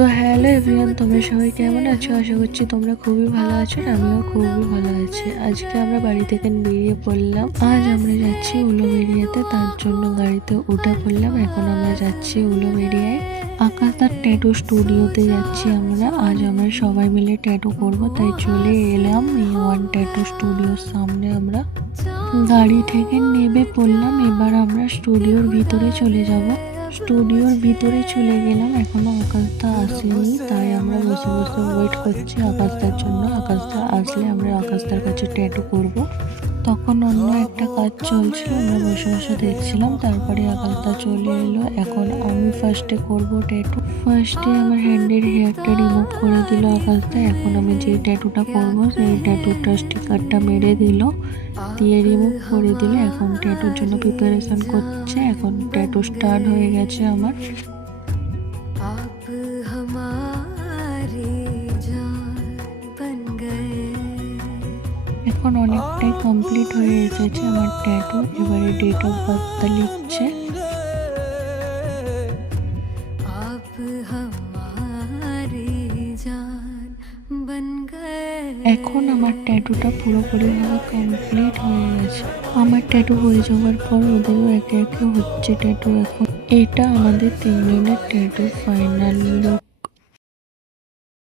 So hello everyone, তোমরা সবাই কেমন আছো? আশা করছি তোমরা খুবই ভালো আছো। আমিও খুবই ভালো আছি। আজকে আমরা বাড়ি থেকে বেরিয়ে পড়লাম। আজ আমরা যাচ্ছি উলুবেড়িয়াতে, তার জন্য গাড়িতে উঠে পড়লাম। এখন আমরা যাচ্ছি উলুবেড়িয়ায় আকাশদার ট্যাটু স্টুডিওতে যাচ্ছি আমরা। আজ আমরা সবাই মিলে ট্যাটু করব, তাই চলে এলাম এই ওয়ান ট্যাটু স্টুডিওর সামনে। আমরা গাড়ি থেকে নেমে পড়লাম। এবার আমরা স্টুডিওর ভিতরে চলে যাব। স্টুডিওর ভিতরে চলে গেলাম। এখনো আকাশদা আসেনি, তাই আমরা বসে বসে ওয়েট করছি আকাশদার জন্য। আকাশদা আসলে আমরা আকাশদার কাছে ট্যাটু করব। তখন অন্য একটা কাজ চলছিল, আমরা বসে বসে দেখছিলাম। তারপরে আকাশদা চলে এলো। এখন আমি ফার্স্টে করব ট্যাটু। ফার্স্টে আমার হ্যান্ডের হেয়ারটা রিমুভ করে দিল আকাশদা। এখন আমি যেই ট্যাটুটা করব সেই ট্যাটুটা স্টিকারটা মেরে দিল, দিয়ে রিমুভ করে দিলে। এখন ট্যাটুর জন্য প্রিপারেশন করছে। এখন ট্যাটু স্টার্ট হয়ে গেছে আমার। এখন অনেকটাই কমপ্লিট হয়ে এসেছে আমার ট্যাটু। এবারে ডেট অফ বার্থটা লিখছে। এখন আমার ট্যাটুটা পুরোপুরিভাবে কমপ্লিট হয়ে গেছে। আমার ট্যাটু হয়ে যাওয়ার পর ওদেরও একে একে হচ্ছে ট্যাটু। এখন এটা আমাদের 3 জনের ট্যাটু ফাইনাল লুক।